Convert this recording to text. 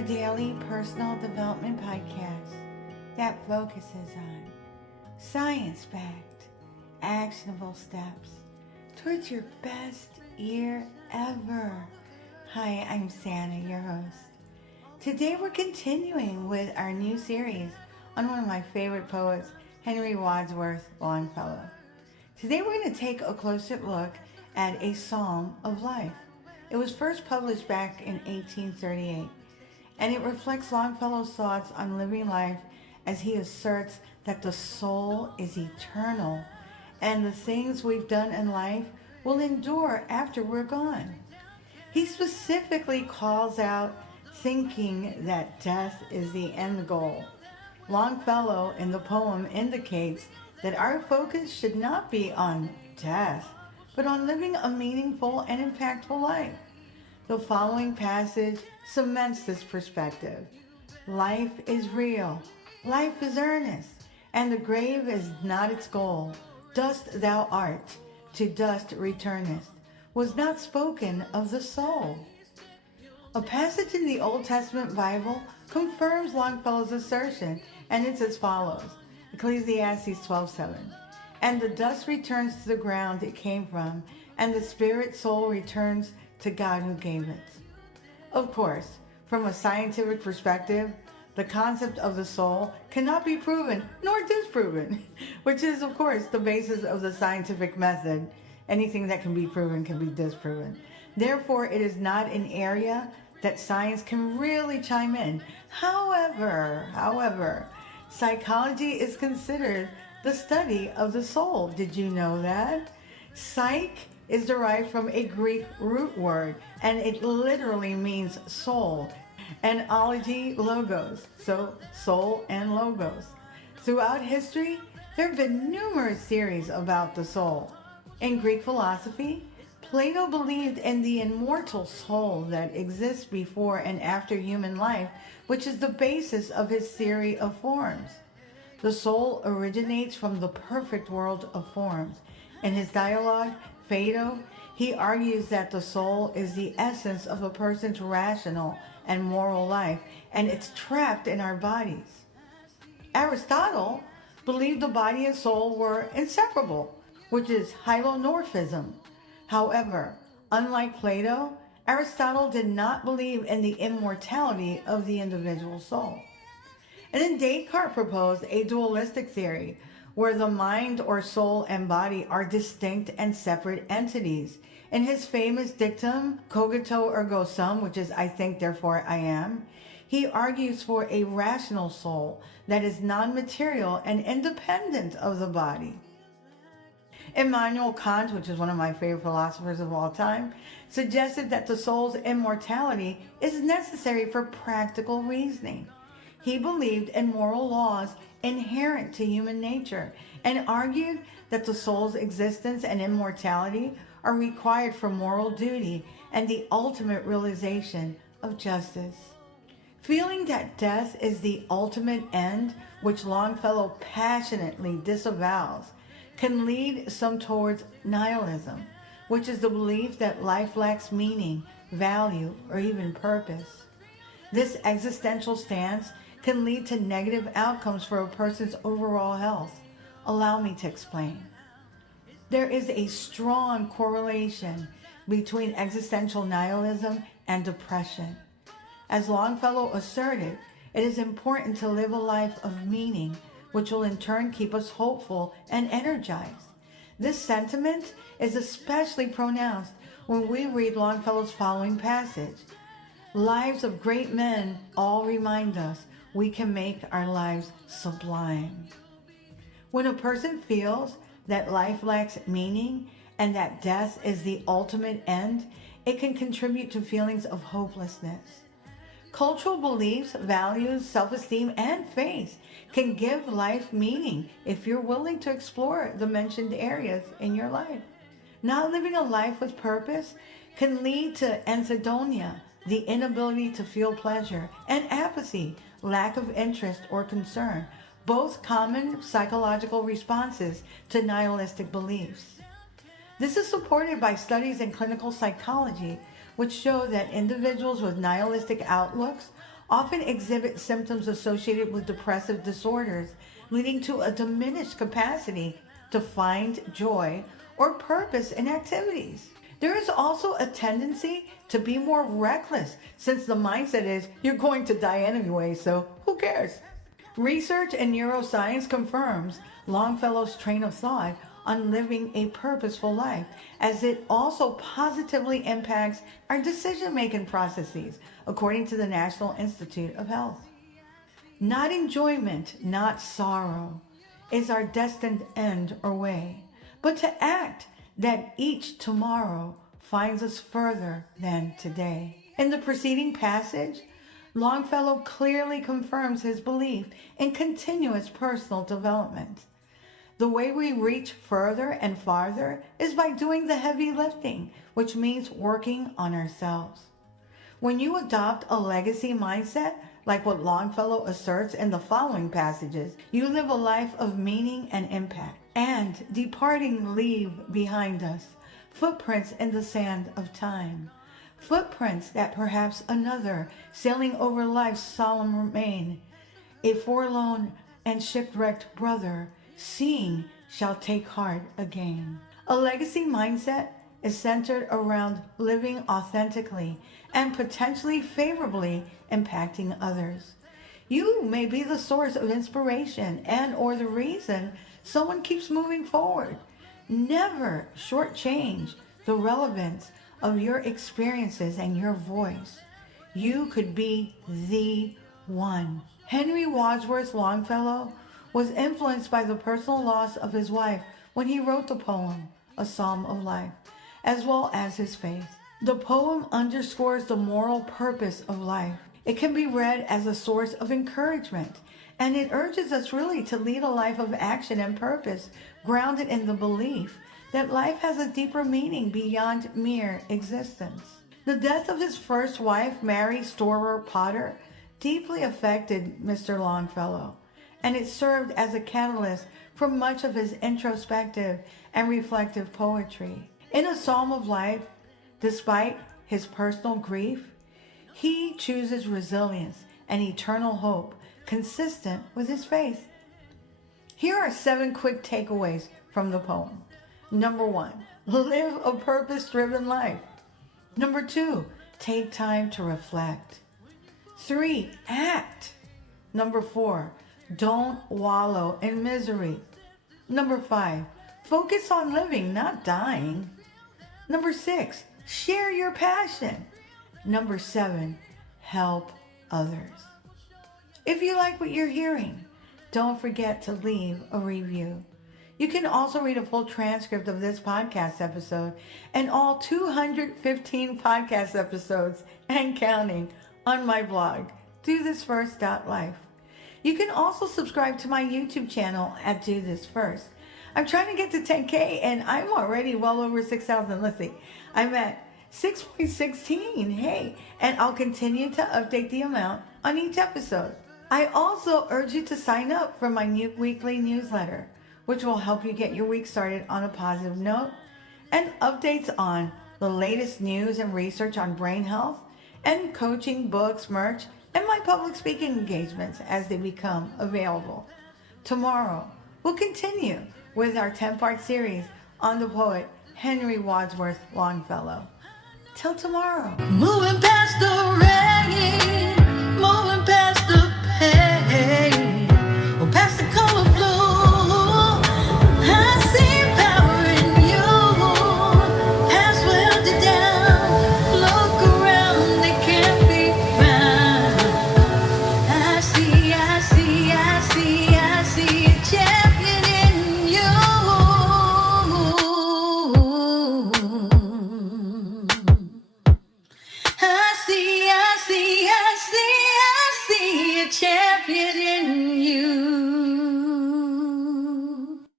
a daily personal development podcast that focuses on science-backed, actionable steps towards your best year ever. Hi, I'm Santa, your host. Today we're continuing with our new series on one of my favorite poets, Henry Wadsworth Longfellow. Today we're going to take a closer look at a Psalm of Life. It was first published back in 1838, and it reflects Longfellow's thoughts on living life as he asserts that the soul is eternal and the things we've done in life will endure after we're gone. He specifically calls out thinking that death is the end goal. Longfellow in the poem indicates that our focus should not be on death, but on living a meaningful and impactful life. The following passage cements this perspective. Life is real, life is earnest, and the grave is not its goal. Dust thou art, to dust returnest, was not spoken of the soul. A passage in the Old Testament Bible confirms Longfellow's assertion, and it's as follows. Ecclesiastes 12:7. And the dust returns to the ground it came from, and the spirit soul returns to God who gave it. Of course, from a scientific perspective, the concept of the soul cannot be proven nor disproven, which is, of course, the basis of the scientific method. Anything that can be proven can be disproven. Therefore, it is not an area that science can really chime in. However, psychology is considered the study of the soul. Did you know that? Psych is derived from a Greek root word, and it literally means soul. And ology, logos, so soul and logos. Throughout history, there have been numerous theories about the soul. In Greek philosophy, Plato believed in the immortal soul that exists before and after human life, which is the basis of his theory of forms. The soul originates from the perfect world of forms. In his dialogue, Phaedo, he argues that the soul is the essence of a person's rational and moral life, and it's trapped in our bodies. Aristotle believed the body and soul were inseparable, which is hylomorphism. However, unlike Plato, Aristotle did not believe in the immortality of the individual soul. And then Descartes proposed a dualistic theory where the mind or soul and body are distinct and separate entities. In his famous dictum, cogito ergo sum, which is I think therefore I am, he argues for a rational soul that is non-material and independent of the body. Immanuel Kant, which is one of my favorite philosophers of all time, suggested that the soul's immortality is necessary for practical reasoning. He believed in moral laws inherent to human nature and argued that the soul's existence and immortality are required for moral duty and the ultimate realization of justice. Feeling that death is the ultimate end, which Longfellow passionately disavows, can lead some towards nihilism, which is the belief that life lacks meaning, value, or even purpose. This existential stance can lead to negative outcomes for a person's overall health. Allow me to explain. There is a strong correlation between existential nihilism and depression. As Longfellow asserted, it is important to live a life of meaning, which will in turn keep us hopeful and energized. This sentiment is especially pronounced when we read Longfellow's following passage. Lives of great men all remind us we can make our lives sublime. When a person feels that life lacks meaning and that death is the ultimate end, it can contribute to feelings of hopelessness. Cultural beliefs, values, self-esteem, and faith can give life meaning if you're willing to explore the mentioned areas in your life. Not living a life with purpose can lead to anhedonia, the inability to feel pleasure, and apathy, lack of interest or concern, both common psychological responses to nihilistic beliefs. This is supported by studies in clinical psychology, which show that individuals with nihilistic outlooks often exhibit symptoms associated with depressive disorders, leading to a diminished capacity to find joy or purpose in activities. There is also a tendency to be more reckless, since the mindset is you're going to die anyway, so who cares? Research in neuroscience confirms Longfellow's train of thought on living a purposeful life, as it also positively impacts our decision-making processes, according to the National Institute of Health. Not enjoyment, not sorrow, is our destined end or way, but to act that each tomorrow finds us further than today. In the preceding passage, Longfellow clearly confirms his belief in continuous personal development. The way we reach further and farther is by doing the heavy lifting, which means working on ourselves. When you adopt a legacy mindset, like what Longfellow asserts in the following passages, you live a life of meaning and impact. And departing leave behind us footprints in the sand of time, footprints that perhaps another sailing over life's solemn remain, a forlorn and shipwrecked brother, seeing shall take heart again. A legacy mindset is centered around living authentically and potentially favorably impacting others. You may be the source of inspiration and or the reason someone keeps moving forward. Never shortchange the relevance of your experiences and your voice. You could be the one. Henry Wadsworth Longfellow was influenced by the personal loss of his wife when he wrote the poem, A Psalm of Life, as well as his faith. The poem underscores the moral purpose of life. It can be read as a source of encouragement, and it urges us really to lead a life of action and purpose, grounded in the belief that life has a deeper meaning beyond mere existence. The death of his first wife, Mary Storer Potter, deeply affected Mr. Longfellow, and it served as a catalyst for much of his introspective and reflective poetry. In A Psalm of Life, despite his personal grief, he chooses resilience and eternal hope consistent with his faith. Here are 7 quick takeaways from the poem. Number 1, live a purpose-driven life. Number 2, take time to reflect. 3, act. Number 4, don't wallow in misery. Number 5, focus on living, not dying. Number 6, share your passion. Number 7, help others. If you like what you're hearing, don't forget to leave a review. You can also read a full transcript of this podcast episode and all 215 podcast episodes and counting on my blog, DoThisFirst.life. You can also subscribe to my YouTube channel at Do This First. I'm trying to get to 10K and I'm already well over 6,000. Let's see, I'm at 6.16, hey, and I'll continue to update the amount on each episode. I also urge you to sign up for my new weekly newsletter, which will help you get your week started on a positive note, and updates on the latest news and research on brain health, and coaching, books, merch, and my public speaking engagements as they become available. Tomorrow, we'll continue with our 10-part series on the poet Henry Wadsworth Longfellow. Till tomorrow. Moving past the rain.